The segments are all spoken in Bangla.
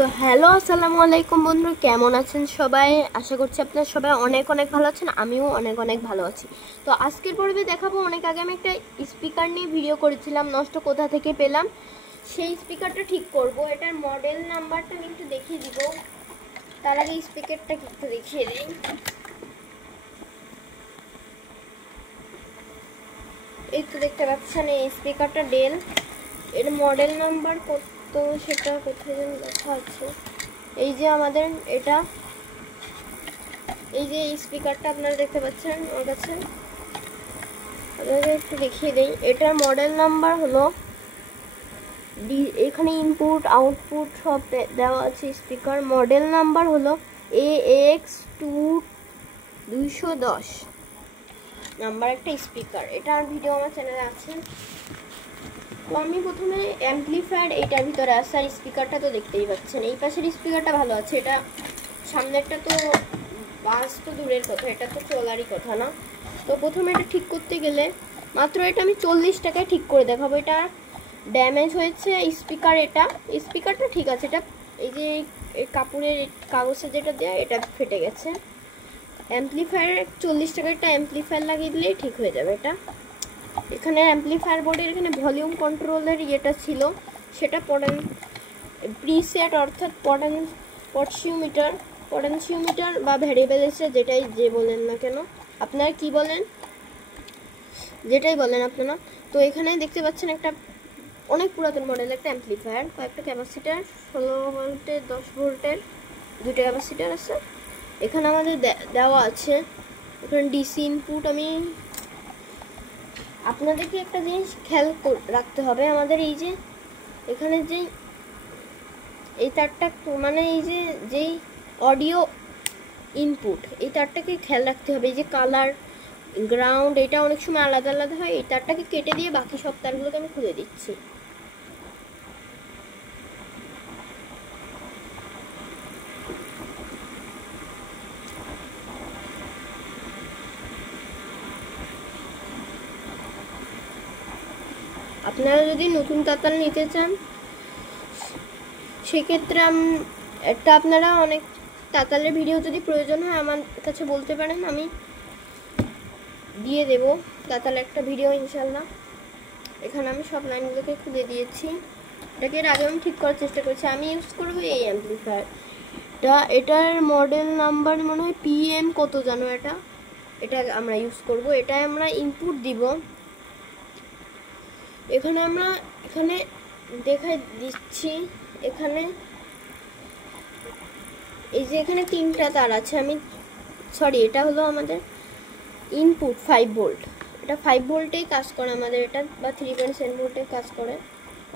তো হ্যালো আসসালামু আলাইকুম বন্ধুরা, কেমন আছেন সবাই? আশা করছি আপনারা সবাই অনেক অনেক ভালো আছেন। আমিও অনেক অনেক ভালো আছি। তো আজকের পর্বে দেখাবো, অনেক আগে আমি একটা স্পিকার নিয়ে ভিডিও করেছিলাম, নষ্ট কোথা থেকে পেলাম। সেই স্পিকারটা ঠিক করব। এটার মডেল নাম্বারটা কিন্তু দেখিয়ে দিব। তার আগে স্পিকারটা একটু দেখিয়ে দিই। এই তো দেখতে পাচ্ছেন, এই স্পিকারটা ডেল। এর মডেল নাম্বার কত সেটা কোথায় যেন লেখা আছে। এই যে আমাদের এটা, এই যে স্পিকারটা আপনারা দেখতে পাচ্ছেন আমার কাছে, আপনাদের একটু দেখিয়ে দেই। এটার মডেল নাম্বার হলো এখানে ইনপুট আউটপুট সব দেওয়া আছে। স্পিকার মডেল নাম্বার হলো AX210 নাম্বার একটা স্পিকার। এটার ভিডিও আমার চ্যানেলে আছে। তো আমি প্রথমে অ্যাম্পলিফায়ার এটার ভিতরে আছে, আর স্পিকারটা তো দেখতেই পাচ্ছেন। এই পাশের স্পিকারটা ভালো আছে, এটা সামনেরটা তো বাস তো দূরের কথা, এটা তো চলারই কথা না। তো প্রথমে এটা ঠিক করতে গেলে মাত্র এটা আমি 40 টাকায় ঠিক করে দেখাবো। এটা ড্যামেজ হয়েছে স্পিকার, এটা স্পিকারটা ঠিক আছে, এটা এই যে কাপড়ের কাগজে যেটা দেওয়া এটা ফেটে গেছে। অ্যাম্পলিফায়ার 40 টাকার একটা অ্যাম্পলিফায়ার লাগিয়ে দিলেই ঠিক হয়ে যাবে। এটা এখানে অ্যাম্পলিফায়ার বোর্ডের এখানে ভলিউম কন্ট্রোলের ইয়েটা ছিল, সেটা প্রিসেট অর্থাৎ পটেনশিওমিটার বা ভ্যারিয়েবল এসে যেটাই যে বলেন না কেন, আপনারা কি বলেন, যেটাই বলেন আপনারা। তো এখানে দেখতে পাচ্ছেন একটা অনেক পুরাতন মডেলের একটা অ্যাম্পলিফায়ার, কয়েকটা ক্যাপাসিটার, 16 ভোল্টের 10 ভোল্টের দুটো ক্যাপাসিটার আছে। এখানে আমাদের দেওয়া আছে এখানে ডিসি ইনপুট। আমি আপনাদেরকে একটা জিনিস খেয়াল রাখতে হবে, আমাদের এই যে এখানে যে এই তারটা, মানে এই যে যেই অডিও ইনপুট, এই তারটাকে খেয়াল রাখতে হবে। এই যে কালার গ্রাউন্ড এটা অনেক সময় আলাদা আলাদা হয়, এই তারটাকে কেটে দিয়ে বাকি সব তারগুলোকে আমি খুলে দিচ্ছি। আপনারা যদি নতুন তাতাল নিতে চান সেক্ষেত্রে একটা আপনারা অনেক তাতালের ভিডিও যদি প্রয়োজন হয় আমার কাছে বলতে পারেন, আমি দিয়ে দেব তাতালের একটা ভিডিও ইনশাল্লাহ। এখানে আমি সব লাইনগুলোকে খুলে দিয়েছি। এটাকে এর আগে আমি ঠিক করার চেষ্টা করছি। আমি ইউজ করবো এই অ্যাম্পলিফায়ারটা, এটার মডেল নাম্বার মনে হয় PM কত জানো, এটা আমরা ইউজ করব। এটা আমরা ইনপুট দিব। এখানে দেখা দিচ্ছি, এখানে এই যে এখানে 3টা তার আছে। এটা হলো আমাদের ইনপুট 5 ভোল্ট, এটা 5 ভোল্টেই কাজ করে আমাদের এটা, বা 3.7 ভোল্টে কাজ করে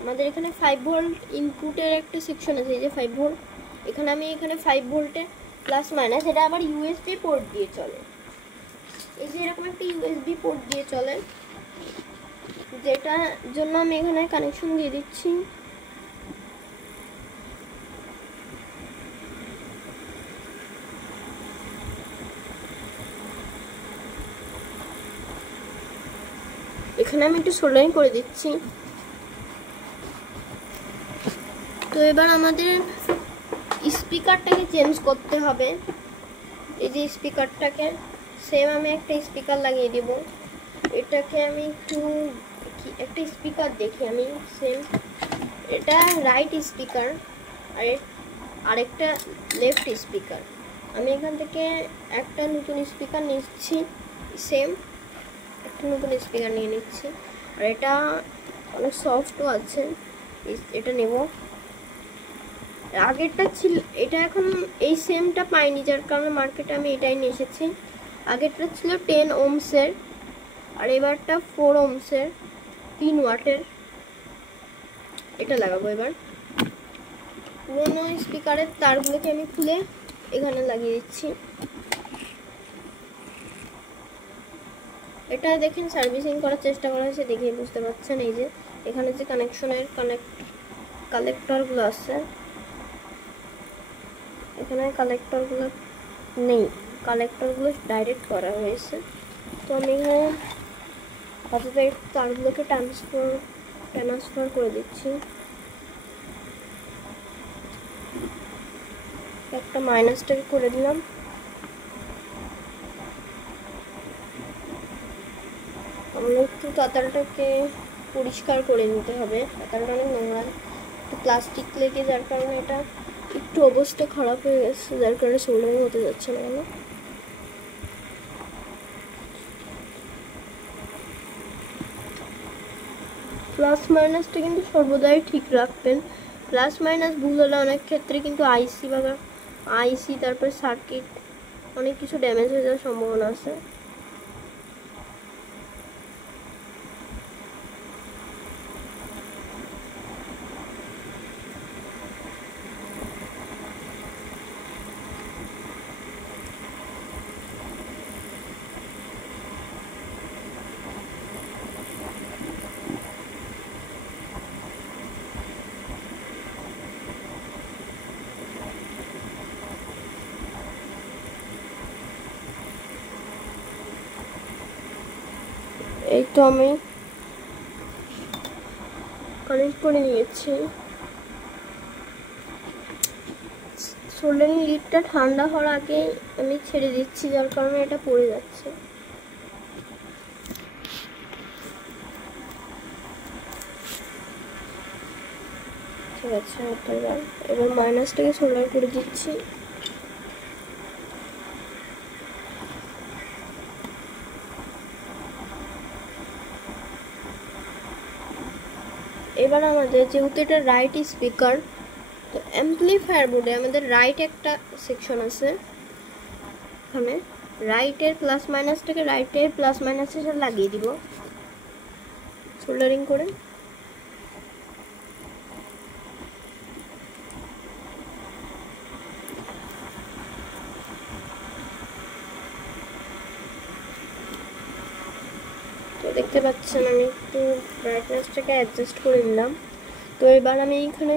আমাদের। এখানে 5 ভোল্ট ইনপুটের একটা সেকশন আছে, এই যে 5 ভোল্ট। এখানে 5 ভোল্টে প্লাস মাইনাস, এটা আবার USB পোর্ট দিয়ে চলে। এই যে এরকম একটা USB পোর্ট দিয়ে চলে, যেটার জন্য আমি এখানে কানেকশন দিয়ে দিচ্ছি। এখানে আমি একটু সোল্ডারিং করে দিচ্ছি। তো এবার আমাদের স্পিকারটাকে চেঞ্জ করতে হবে। এই যে স্পিকারটাকে সেম আমি একটা স্পিকার লাগিয়ে দিব। এটাকে আমি একটা স্পিকার দেখি আমি সেম, এটা রাইট স্পিকার আর আরেকটা লেফট স্পিকার। আমি এখান থেকে একটা নতুন স্পিকার নিচ্ছি, সেম একটা নতুন স্পিকার নিয়ে নিচ্ছি। আর এটা অনেক সফটও আছে, এটা নেব। আগেরটা ছিল এটা, এখন এই সেমটা পাইনি, যার কারণে মার্কেটে আমি এটাই নিয়ে এসেছি। আগেরটা ছিল 10 ওহমসের, আর এবারটা 4 ওহমসের 3 ওয়াটের। এটা লাগাবো। এবার পুরোনো স্পিকারের তারগুলোকে আমি খুলে এখানে লাগিয়ে দিচ্ছি। এটা দেখেন সার্ভিসিং করার চেষ্টা করা হয়েছে, দেখে বুঝতে পারছেন। এই যে এখানে যে কানেকশনের কালেক্টরগুলো আছে, এখানে কালেক্টরগুলো নেই, কালেক্টরগুলো ডাইরেক্ট করা হয়েছে। তো আমি এখানে আপাতত তারগুলোকে ট্রান্সফার করে দিচ্ছি। একটা মাইনাসটাকে করে দিলাম। আমরা একটু তাতারটাকে পরিষ্কার করে নিতে হবে, তাতারটা অনেক নোংরা, একটু প্লাস্টিক লেগে যার কারণে এটা একটু অবস্থা খারাপ হয়ে গেছে, যার কারণে সোল্ডারিং হতে যাচ্ছে না। কেন প্লাস মাইনাসটা কিন্তু সর্বদাই ঠিক রাখবেন। প্লাস মাইনাস ভুল হলে অনেক ক্ষেত্রে কিন্তু আইসি তারপর সার্কিট অনেক কিছু ড্যামেজ হয়ে যাওয়ার সম্ভাবনা আছে। এই তো আমি কানেক্ট করে নিয়েছি। সোল্ডারিং লিডটা ঠান্ডা হওয়ার আগে আমি ছেড়ে দিচ্ছি, যার কারণে এটা পড়ে যাচ্ছে। ঠিক আছে, এবার মাইনাসটাকে সোল্ডার করে দিচ্ছি। এবার আমাদের যেহেতু এটা রাইট স্পিকার, তো অ্যাম্পলিফায়ার বোর্ডে আমাদের রাইট একটা সেকশন আছে, এখানে রাইটের প্লাস মাইনাসটাকে রাইটের প্লাস মাইনাসের সাথে লাগিয়ে দিব সোল্ডারিং করে। তো দেখতে পাচ্ছেন আমি একটু ব্রাইটনেসটাকে অ্যাডজাস্ট করে নিলাম। তো এবার আমি এখানে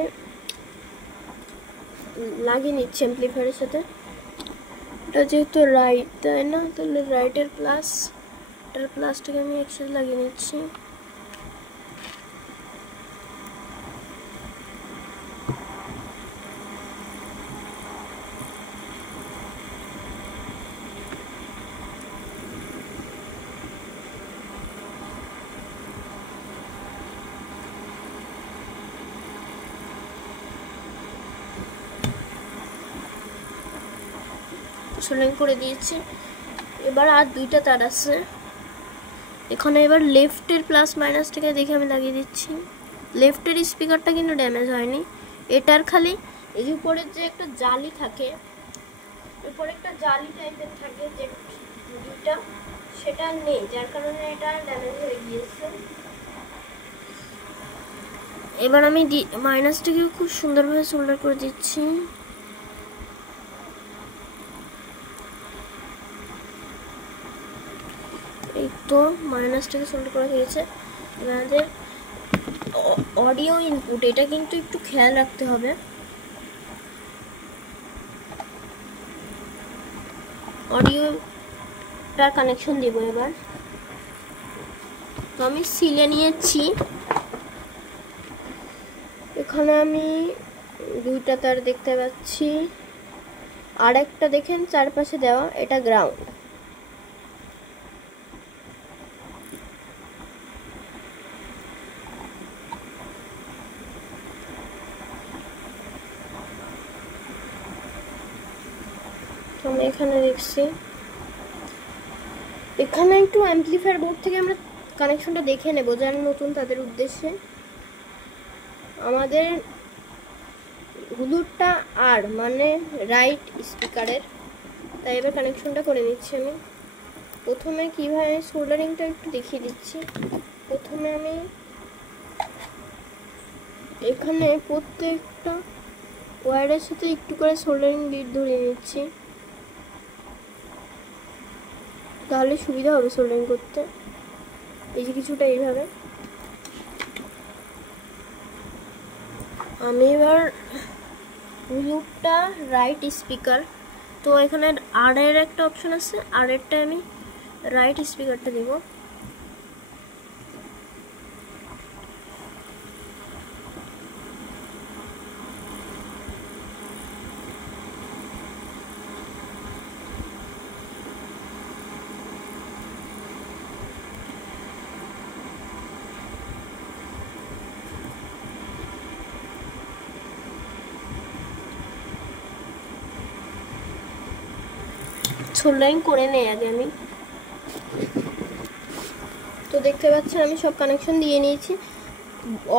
লাগিয়ে নিচ্ছি অ্যাম্পলিফায়ারের সাথে। এটা যেহেতু রাইট, তাই না, তাহলে রাইটের প্লাসটাকে আমি একসাথে লাগিয়ে নিচ্ছি। সোল্ডারিং করে দিয়েছি। এবার আর দুইটা তার আছে এখানে। এবার লেফটের প্লাস মাইনাসটাকে দেখে আমি লাগিয়ে দিচ্ছি। লেফটের স্পিকারটা কিন্তু ড্যামেজ হয়নি, এটার খালি এই যে উপরে যে একটা জালি থাকে, উপরে একটা জালি টাইপের থাকে যে দুইটা, সেটা নেই, যার কারণে এটা ড্যামেজ হয়ে গিয়েছে। এবার আমি মাইনাসটাকে খুব সুন্দরভাবে সোল্ডার করে দিচ্ছি। এই তো মাইনাসটাকে সোল্ডার করা হয়েছে। আমাদের অডিও ইনপুট, এটা কিন্তু একটু খেয়াল রাখতে হবে। অডিওটার কানেকশন দেব এবার। তো আমি সিলে নিয়েছি, এখানে আমি দুইটা তার দেখতে পাচ্ছি, আর একটা দেখেন চারপাশে দেওয়া, এটা গ্রাউন্ড। আমি এখানে দেখছি, এখানে একটু অ্যাম্পলিফায়ার বোর্ড থেকে আমরা কানেকশনটা দেখে নেব, যারা নতুন তাদের উদ্দেশ্যে। আমাদের হুলুরটা আর মানে রাইট স্পিকারের, তাই এবার কানেকশনটা করে নিচ্ছি আমি। প্রথমে কিভাবে সোল্ডারিংটা একটু দেখিয়ে দিচ্ছি। প্রথমে আমি এখানে প্রত্যেকটা ওয়্যারের সাথে একটু করে সোল্ডারিং লিড ধরিয়ে নিচ্ছি, তাহলে সুবিধা হবে সোল্ডারিং করতে। এই যে কিছুটা এইভাবে। আমি এবার হুলুরটা রাইট স্পিকার, তো এখানে আর এর একটা অপশন আছে, আর এরটা আমি রাইট স্পিকারটা দিব। সোল্ডারিং করে নেই আগে আমি। তো দেখতে পাচ্ছেন আমি সব কানেকশন দিয়ে নিয়েছি।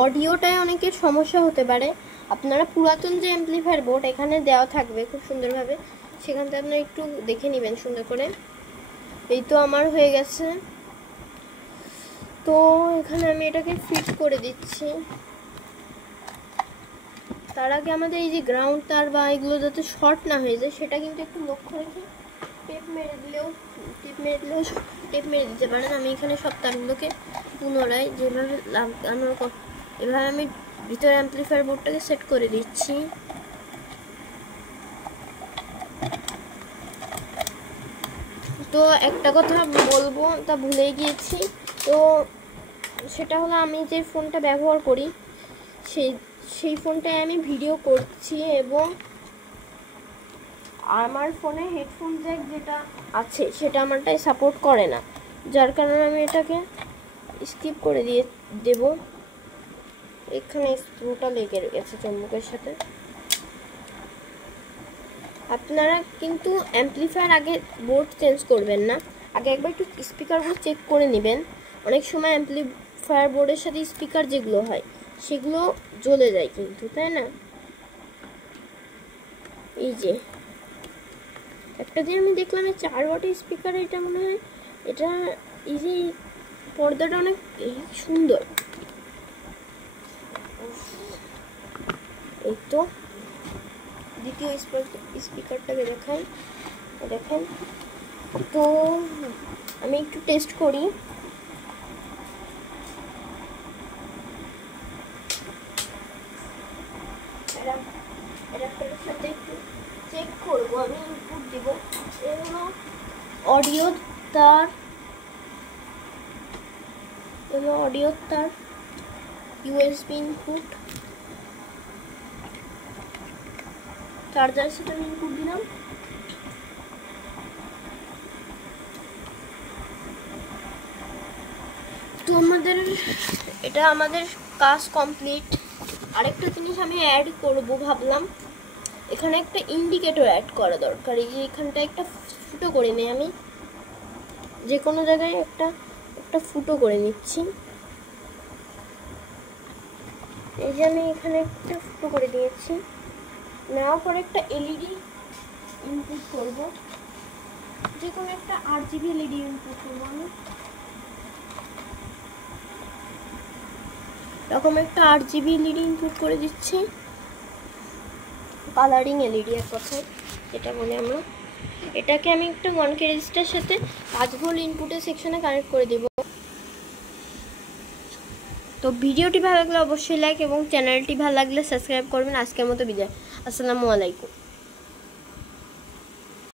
অডিওটায় অনেকের সমস্যা হতে পারে, আপনারা পুরাতন যে অ্যাম্পলিফায়ার বোর্ড এখানে দেওয়া থাকবে খুব সুন্দরভাবে, সেখান থেকে আপনারা একটু দেখে নেবেন সুন্দর করে। এই তো আমার হয়ে গেছে। তো এখানে আমি এটাকে ফিট করে দিচ্ছি। তার আগে আমাদের এই যে গ্রাউন্ড তার বা এগুলো যাতে শর্ট না হয়ে যায় সেটা কিন্তু একটু লক্ষ্য রেখে টেপ মেরে দিতে পারেন। আমি এখানে সব তারগুলোকে পুনরায় যেভাবে লাগানোর এভাবে আমি ভিতরে অ্যাম্পলিফায়ার বোর্ডটাকে সেট করে দিচ্ছি। তো একটা কথা বলবো, তা ভুলেই গিয়েছি। তো সেটা হলো আমি যে ফোনটা ব্যবহার করি সেই ফোনটায় আমি ভিডিও করছি এবং আমার ফোনে হেডফোন জ্যাক যেটা আছে সেটা আমারটাই সাপোর্ট করে না, যার কারণে আমি এটাকে স্কিপ করে দেব। এখানে স্ক্রুটা লেগে গেছে চুম্বকের সাথে। আপনারা কিন্তু অ্যাম্পলিফায়ার আগে বোর্ড চেঞ্জ করবেন না, আগে একবার একটু স্পিকারগুলো চেক করে নেবেন। অনেক সময় অ্যাম্পলিফায়ার বোর্ডের সাথে স্পিকার যেগুলো হয় সেগুলো জ্বলে যায় কিন্তু, তাই না? এই যে একটা যে আমি দেখলাম 4 ওয়াটের স্পিকার, এটা মনে হয় এটা এই যে পর্দাটা অনেক সুন্দর। এই তো দ্বিতীয় স্পিকারটাকে দেখেন। তো আমি একটু টেস্ট করি। সাথে একটু চেক করবো, আমি ইনপুট দিব। এগুলো অডিও তার, ইউএসবি ইনপুট, চার্জারের সাথে আমি ইনপুট দিলাম। তো আমাদের কাজ কমপ্লিট। আরেকটা জিনিস আমি অ্যাড করব ভাবলাম, এখানে একটা ইন্ডিকেটর অ্যাড করা দরকার। এই যে এখানটা একটা ফুটো করে নিই, আমি যে কোনো জায়গায় একটা ফুটো করে নিচ্ছি। এই যে আমি এখানে একটা ফুটো করে দিয়েছি। নেওয়ার পর একটা এলইডি ইনপুট করব, যে কোনো একটা RGB এলইডি ইনপুট করবো আমি। এরকম একটা RGB এলইডি ইনপুট করে দিচ্ছি, কালারিং এলইডি এক কথায় এটা বলে আমরা। এটাকে আমি একটা 1K রেজিস্টারের সাথে 5 ভোল্ট ইনপুটের সেকশনে কানেক্ট করে দেব। তো ভিডিওটি ভালো লাগলে অবশ্যই লাইক এবং চ্যানেলটি ভালো লাগলে সাবস্ক্রাইব করবেন। আজকের মতো বিদায়, আসসালামু আলাইকুম।